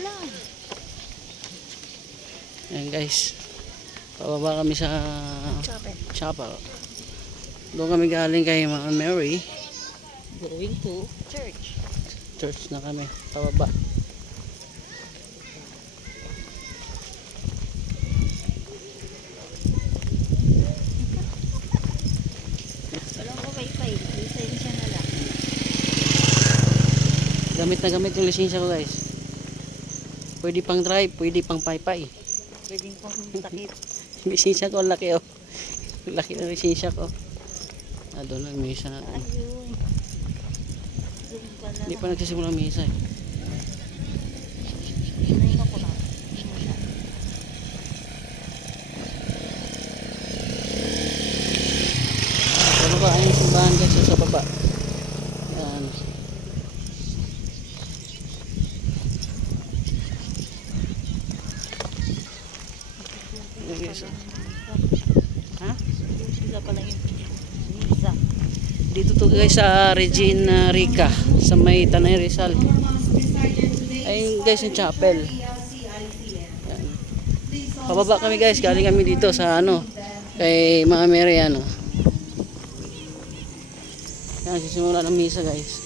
lang. Ayan guys. Pababa kami sa chapel. Doon kami galing kay Mama Mary. Going to church. Church na kami. Pababa. Walang ko wifi. Lisensya na lang. Gamit na gamit yung lisensya ko guys. Pwede pang drive, pwede pang paypay. Pwedeng pang takip. Lisensya ko, ang laki oh. Laki ng lisensya ko. Doon lang misa natin. Ayun. Zoom pala. Hindi pa nagsisimula ang misa eh. Hinayin ako na. Sa baba, ayun yung simbahan guys, sa baba. Yan. Ha? Sila pala yung misa. Dito to guys sa Regina Rica, sa may Tanay Rizal. Ayun guys yung chapel. Yan. Pababa kami guys, galing kami dito sa ano, kay Mama Mary ano. Yan, sisimula ng misa guys.